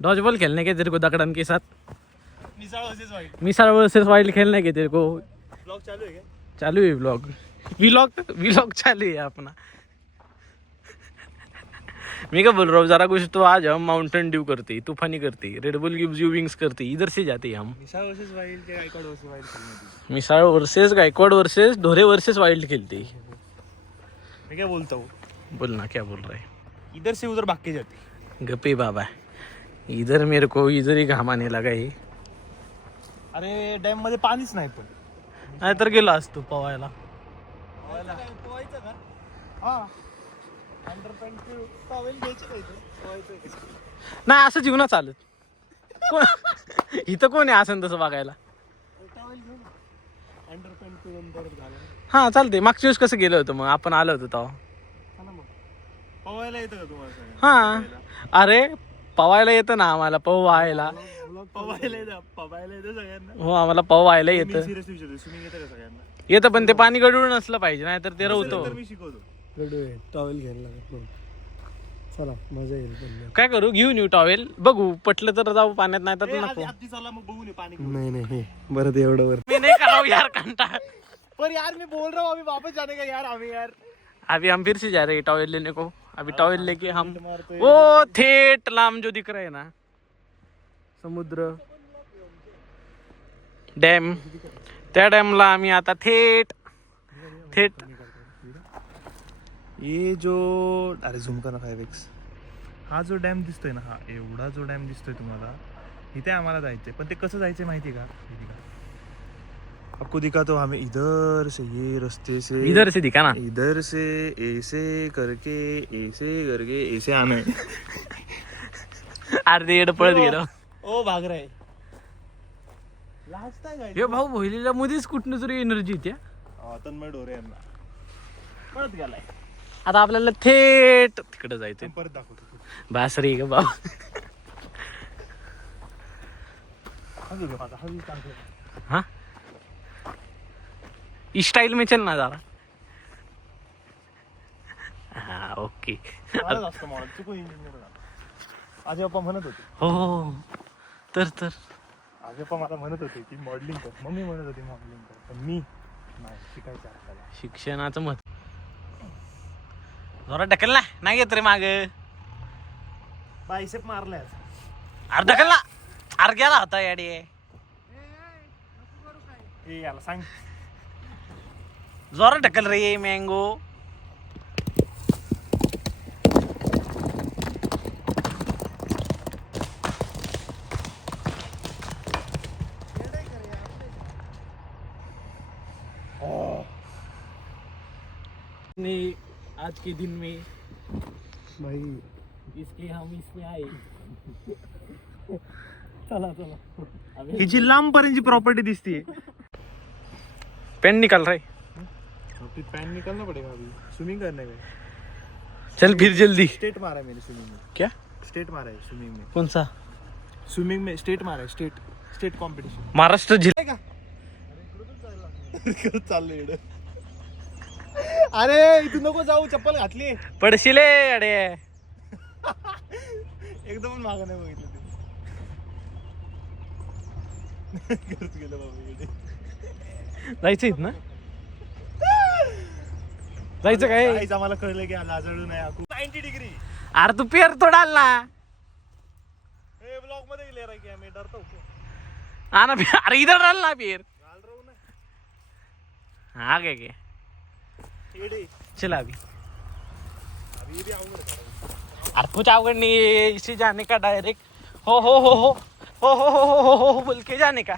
Dodge ball खेलने के तेरे को दकड़न के साथ? मिसाळ वर्सेस वाईल्ड खेलने के तेरे को? ब्लॉग चालू है क्या? चालू है व्लॉग व्लॉग चालू है अपना. मैं क्या बोल रहा हूँ, जरा कुछ तो आज हम माउंटेन ड्यू करते, तूफानी करते, रेडबुल गिव्स यू विंग्स करते, इधर से जाते हम. मिसाळ वर्सेस वाईल्ड के गायकवाड वर्सेस वाईल्ड खेलने. मिसाळ वर्सेस गायकवाड वर्सेस ढोरे वर्सेस वाइल्ड खेलते. मैं क्या बोलता हूँ, बोलना क्या बोल रहा है. इधर से उधर भाग के जाते. गप्पे बाबा, इधर मेरे को इधर ही घाम आने लगा है. अरे डॅम मध्ये पाणीच नाही पण. नाही तर गेला असतो पवायला. पोहायचं का? हा. अंडरपॅन्ट टॉवेल घ्यायचं का इथे? पोहायचं का? नाही असं जीवना चालत. कोण इथं कोण आहे असं तसं बघायला. टॉवेल घेऊन अंडरपॅन्ट पिळून परत घाला. हा चालते. मागच्या वेळेस कसं गेलो होतो मग आपण आलो होतो तेव्हा. चला मग. पोहायला येतं का तुम्हाला सगळं? हा अरे पवायला येतं ना आम्हाला, पोवायला. पोहायला येतं सगळ्यांना. हो आम्हाला पोवायला येतं. सिरियसली विचारतो, स्विमिंग येतं का सगळ्यांना? येतं पण ते पाणी गडूळ नसलं पाहिजे, नाहीतर ते रवतो. तर मी शिकवतो. टॉवेल घ्यायला लागत नाही. चला मजा येईल पण. काय करू, घेऊन येऊ टॉवेल, बघू पटलं तर जाऊ पाण्यात, नाही तर नको. आधी चला मग बघून ये पाणी. नाही नाही बरं ते एवढं बरं. मी नाही करावं यार कंटाळ. पर यार मैं बोल रहा हूँ अभी वापस जाने का यार. अभी यार अभी हम फिर से जा रहे हैं टॉवेल लेने को. अभी टॉवेल लेके हम वो थेट लांब जो दिख रहा है ना समुद्र डॅम, त्या डॅमला आम्ही आता थेट ये जो, अरे झूम कर ना 5x. हा जो डॅम दिसतोय ना, हा एवढा जो डॅम दिसतोय तुम्हाला, इथे आम्हाला जायचंय. पण ते कसं जायचंय माहिती का? आपको दिखा तो हमें इधर से, ये रस्ते से इधर से दिखा ना, इधर से ऐसे करके ऐसे आना है. अर्धे येड पळत गेलो. ओ भाग रहा है. लास्ट आहे हे भाऊ भोईलीला मध्येच कुठनं तरी एनर्जी येते. तन्मय डोरे यांना पळत गेलाय. आता आपल्याला थेट तिकडे जायचंय. परत दाखवतो. बासरी ग बाबा. हा स्टाइल में चल ना जरा. हा ओके. आजी पप्पा म्हणत होते. हो तर आजी पप्पा मला म्हणत होते की मॉडेलिंग कर. मम्मी म्हणत होती मॉडेलिंग कर, पण मी नाही शिकायचं आपल्याला. शिक्षणाचं मत जरा ढकल ना, नाही येत रे माग. बायसेप मारलाय. अरे ढकल ना, अरे गेला होता याडी. ए याला सांग. जोरात ढकल रे मँगो. आज के दिन में भाई इसके हम इसमें आए. चला ही जी लांब पर्यंतची प्रॉपर्टी दिसतीये. पेन निकाल रहा है. पैन निकालना पड़ेगा अभी. स्विमिंग करने में चल फिर जल्दी. स्टेट मारा है मैंने स्विमिंग में. क्या स्टेट मारा है स्विमिंग में. कौन सा? स्विमिंग में स्टेट मारा है. State competition. महाराष्ट्र जिल्हा. चाललंय. अरे इथून नको जाऊ, चप्पल घातली. पडशिले अडे. एकदम मागं नाही बघितलं ते. खरंच गेलं बाबा. जायचं ना, जायचं काय? आम्हाला कळलं की लाजळू नाही. 90 डिग्री. अरे तू पेर तो डाल ना. हे ब्लॉग मध्ये गेले रे की मी डरतो. ना अरे इधर डाल ना पेर. घाल राहू ना. हाँ क्या एडे चला अभी भी अवघड. अरे कुछ अवघड नहीं है, इसे जाने का डायरेक्ट हो बोल के जाने का.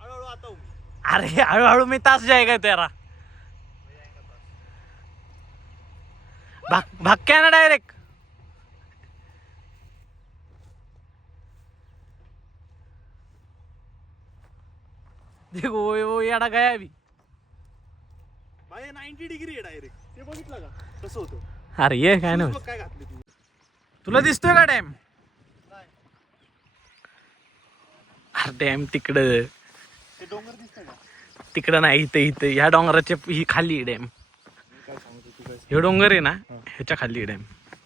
हळूहळू आता हूँ. अरे हळूहळू में तास जाएगा तेरा. भाग क्या ना डायरेक्ट. देखो वो याडा गया अभी. भाई 90 डिग्री आहे डायरेक्ट. ते बघितलं का कसं होतं. अरे ये काय ना, काय घातले तू. तुला दिसतोय का डॅम? अरे डॅम तिकडं. ते डोंगर दिसतंय का? तिकडं नाही, इथं ह्या डोंगराच्या ही खाली डॅम. काय सांगतो तू. ह्यो डोंगर आहे ना ह्याच्या खाली डॅम.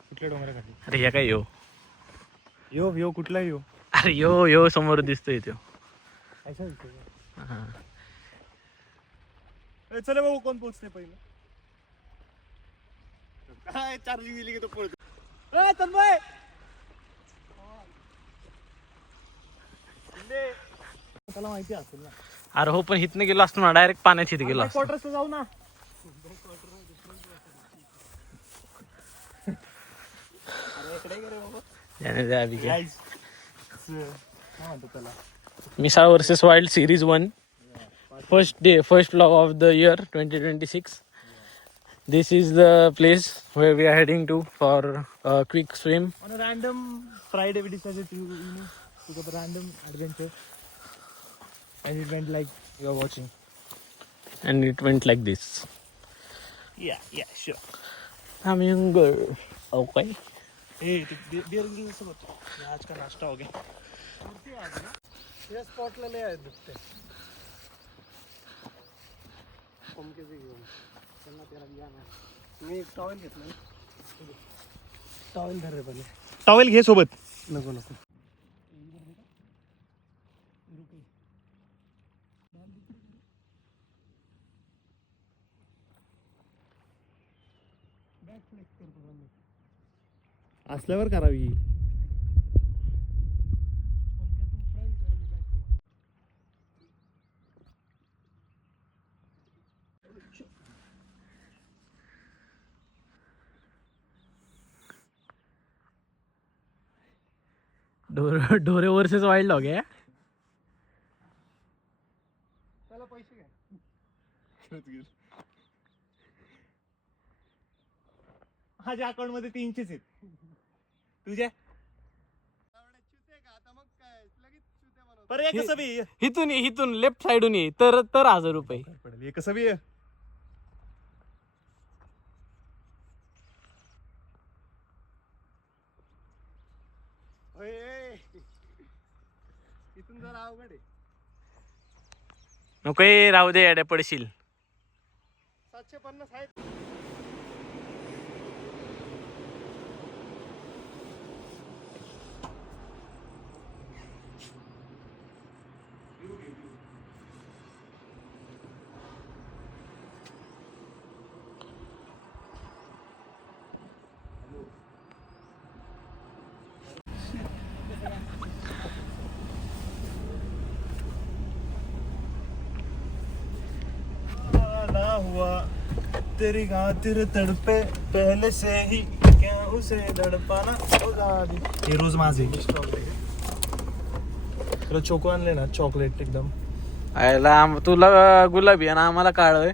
कुठल्या डोंगराखाली? अरे ह्या काय यो यो कुठला यो? अरे यो समोर दिसतोय तो. ऐसा दिसतोय का? हा. चला भाऊ कोण पोहोचते पहिलं? काय चार्जिंग दिली की तो पळतो. तन्मय त्याला माहिती असेल ना. अरे हो पण इथनं गेलो असतो ना डायरेक्ट पाण्यात इथे गेलो असतो. क्वार्टर्सला जाऊ ना. याने द्या अभि काय. Guys, काय म्हणतात त्याला? Misal versus wild series 1 first vlog of the year 2026. This is the place where we are heading to for a quick swim. On a random Friday, we decided to took up a random adventure, and it went like you are watching. And it went like this. Yeah, sure. I'm younger. Okay. Hey, beer grill सोबत आज का नाश्ता हो गया. या स्पॉटला लय आहेत दुखते पंकेचे घेऊन त्यांना त्याला घ्या ना. मी एक टॉवेल घेतला ना. टॉवेल धर रे पहिले. टॉवेल घे सोबत. नको असल्यावर करावी. ढोरे वर्सेस वाईल्ड डॉग आहे. त्याला पैसे घ्या. माझ्या अकाउंट मध्ये 300 आहेत. तुझ्या पर एक कसं बी हिथून लेफ्ट साइडून ये तर 1000 रुपये पडेल. एक कसं बी इथून जरा अवघड आहे. नको राहू दे अड्या पडशील. 750 आहेत. हुआ तेरी खातिर तड़पे पहले से ही क्या उसे तड़पाना होगा अभी. हे रोज माझे तुला चोको आणले ना चॉकलेट एकदम. आयला तुला गुलाबी आणि आम्हाला काळ आहे.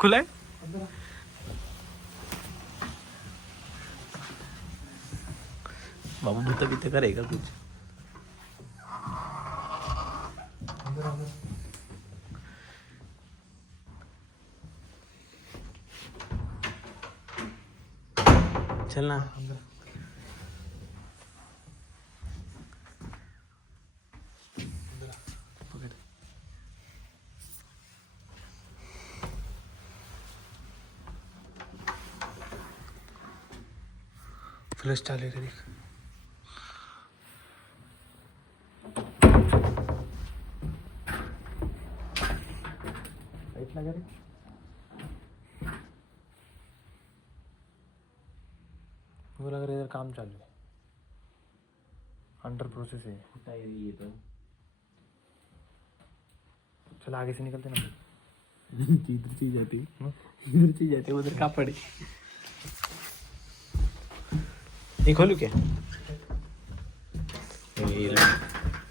खुला है बाबू भूत बीत करेगा कुछ. चल ना. फ्लश चालू आहे. मुझे लग रहा है इधर काम चालू है. अंडर प्रोसेस है. चल आगे से निकलते ना. इधर चीज जाती उधर का पड़े. ये खोलू क्या?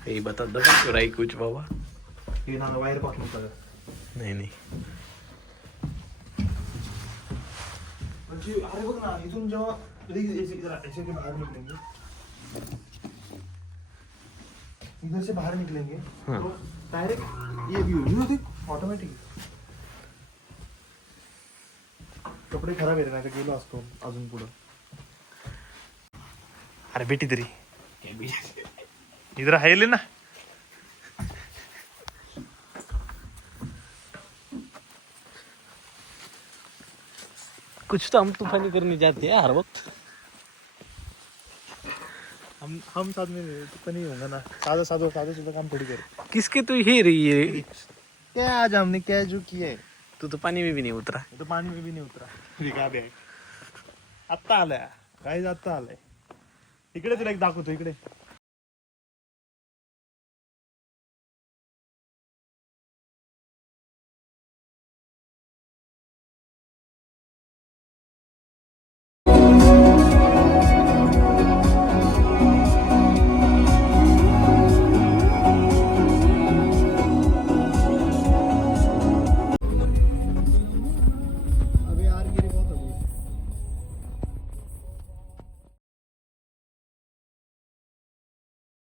ये बता दो राई कुछ बाबा. ये ना वायर पकडून कर. नहीं अरे बघ ना इथून जेव्हा ऐसे के बाहर निकलेंगे इधर से बाहर निकलेंगे हाँ. तो डायरेक्ट ये व्यू देख ऑटोमेटिक कपडे खराब आहे, नाही तर गेलो असतो अजून पुढं. अरे बेटी तरी इधर आहे ना. कुछ तो हम तूफानी करने जाते हैं हर वक्त. हम साथ में तो नहीं होगा ना. साधं सुद्धा काम थोडी करे. किसके तो ही रही है. क्या आज हमने क्या जो किया है. तू तो पानी में भी नहीं उतरा. तो पाणी में भी नाही उतरा. रिकामे आहे. आत्ता आलाय काय, आत्ता आलाय. इकडे तुला एक दाखवतो इकडे.